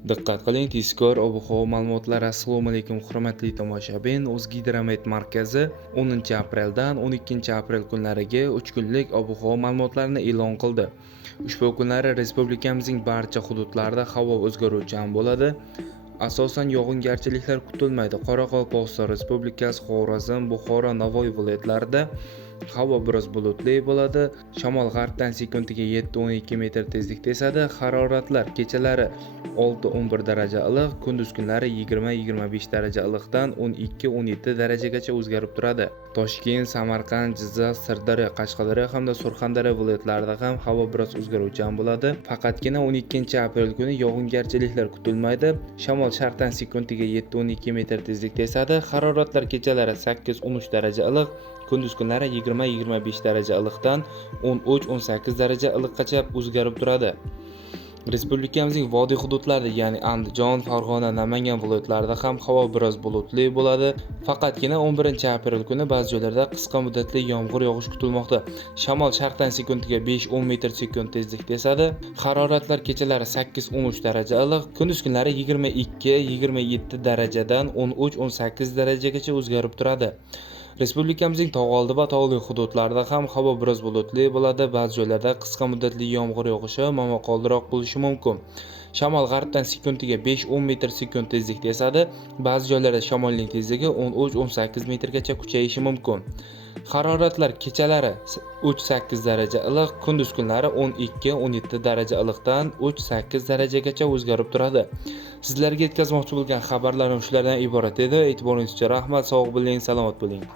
Diqqat qiling, tezkor ob-havo ma'lumotlari. Assalomu alaykum hurmatli tomoshabin. O'zgidromet markazi 10-apreldan 12-aprel kunlariga 3 kunlik ob-havo ma'lumotlarini e'lon qildi. Ushbu kunlari respublikamizning barcha hududlarida havo o'zgaruvchan bo'ladi. Asosan yog'ingarchiliklar kutilmaydi. Qoraqalpog'iston Respublikasi, Xorazm, Buxoro, Navoiy viloyatlarida havo biroz bulutli bo'ladi. Shamol g'arbdan sekundiga 7-12 metr tezlikda esadi. Haroratlar kechalari 6-11 daraja iliq, kunduz kunlari 20-25 daraja iliqdan 12-17 darajagacha o'zgarib turadi. Toshkent, Samarqand, Jizzax, Sirdaryo, Qashqadaryo hamda Surxondaryo viloyatlarida ham havo biroz o'zgaruvchan bo'ladi. Faqatgina 12-aprel kuni yog'ingarchiliklar kutilmaydi. Shamol sharqdan sekundiga 7-12 metr tezlikda esadi. Haroratlar kechalari 8-13 daraja iliq, kunduz kunlari 20-25 daraja iliqdan 13-18 daraja iliqqacha o'zgarib turadi. Respublikamizning vodiy hududlarida, ya'ni Andijon, Farg'ona, Namangan viloyatlarida ham havo biroz bulutli bo'ladi. Faqatgina 11-aprel kuni ba'zi joylarda qisqa muddatli yomg'ir yog'ishi kutilmoqda. Shamol sharqdan sekundiga 5-10 metr sekund tezlikda esadi. Haroratlar kechalari 8-13 daraja iliq, kunduz kunlari 22-27 darajadan 13-18 darajagacha o'zgarib turadi. Respublikamizning tog' oldi va tog'li hududlarida ham havo biroz bulutli bo'ladi. Ba'zi joylarda qisqa muddatli yomg'ir yog'ishi momaqaldiroq bo'lishi mumkin. Shamol g'arbdan sekundiga 5-10 metr sekund tezlikda esadi. Ba'zi joylarda shamolning tezligi 13-18 metrgacha kuchayishi mumkin. Haroratlar kechalari 3-8 daraja iliq, kunduz kunlari 12-17 daraja iliqdan 3-8 darajagacha o'zgarib turadi. Sizlarga yetkazmoqchi bo'lgan xabarlarim shulardan iborat edi. E'tiboringiz uchun rahmat. Sog' bo'ling, salomat bo'ling.